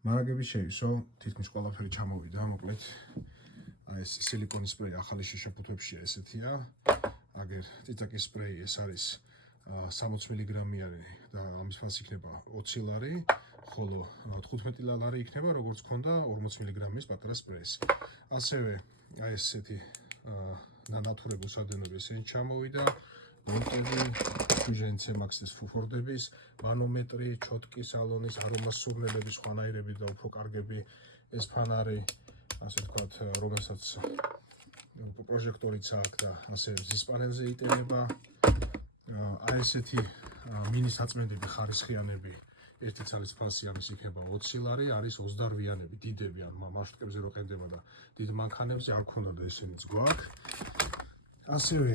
მარაგები შეივსო, თითქმის ყველაფერი ჩამოვიდა, მოკლედ აი ეს სილიკონის სპრეი ახალი შეშაფუთვებშია ესეთია. აგერ წიწაკის სპრეი ეს არის 60 მგ-იანი და ამის ფასი იქნება 20 ლარი, ხოლო 15 ლარი იქნება როგორც ქონდა 40 მგ-ის პატარა სპრეის. ასევე აი ესეთი ნათურებო სადენები ესენი ჩამოვიდა. მონტები, ფუჟენცე მაქსის ფუფორდების, მანომეტრი, ჩოტკი სალონის, არომას სურნელების, ხვანაირები და უფრო კარგები ეს ფანარი, ასე ვთქვათ, რომელსაც პროჟექტორიც აქვს და ასე მზის პანელზე იტანება. აი ესეთი მინი საწმენდები ხარისხიანები, ერთი ცალის ფასი ამის იქნება 20 ლარი, არის 28-იანები, დიდები ან მასშტაბებზე რო ყენდება და დიდ მანქანებზე არ ქონდა და ესენიც გვაქვს. ასევე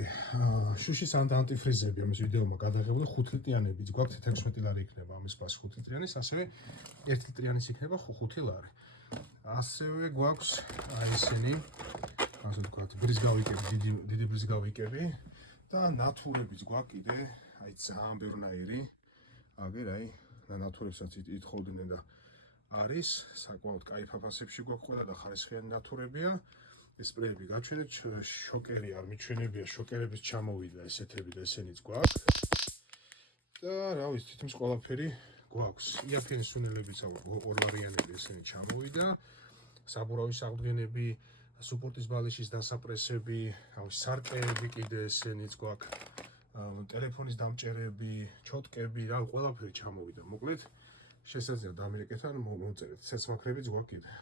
შუშის ანტიფრიზები ამის ვიდეომა გადაღებული 5 ლიტრიანებიც გვაქვს 16 ლარი იქნება ამის ფასი 5 ლიტრიანის, ასევე 1 ლიტრიანის იქნება 5 ლარი. ასევე გვაქვს აი ესენი, ასე ვთქვათ, ბრიზგავიკები, დიდი ბრიზგავიკები და ნათურებიც გვაქვს კიდე, აი ძალიან ბევრნაირი. აგერ აი ნათურებსაც ითხოვდნენ და არის საკმაოდ კაი ფაფასებში გვაქვს ყველა და ხარისხიანი ნათურებია. ეს სპრეები გაჩვენეთ, შოკერი არ მიჩვენებია, შოკერების ჩამოვიდა ესეთები და ესენიც გვაქვს. და რა ვიცი, თითქმის ყველაფერი გვაქვს. იაფიანის სუნელებიც ორვარიანები ესენი ჩამოვიდა. საბურავის აღდგენები, სუპორტის ბალიშის დასაპრესები, სარკეები კიდე ესენიც გვაქვს. ტელეფონის დამჭერები, ჩოტკები, რა ყველაფერი ჩამოვიდა. მოკლედ, შესაძლოა დამირეკეთ ან მოწერეთ. ცეცმაქრებიც გვაქვს კიდე.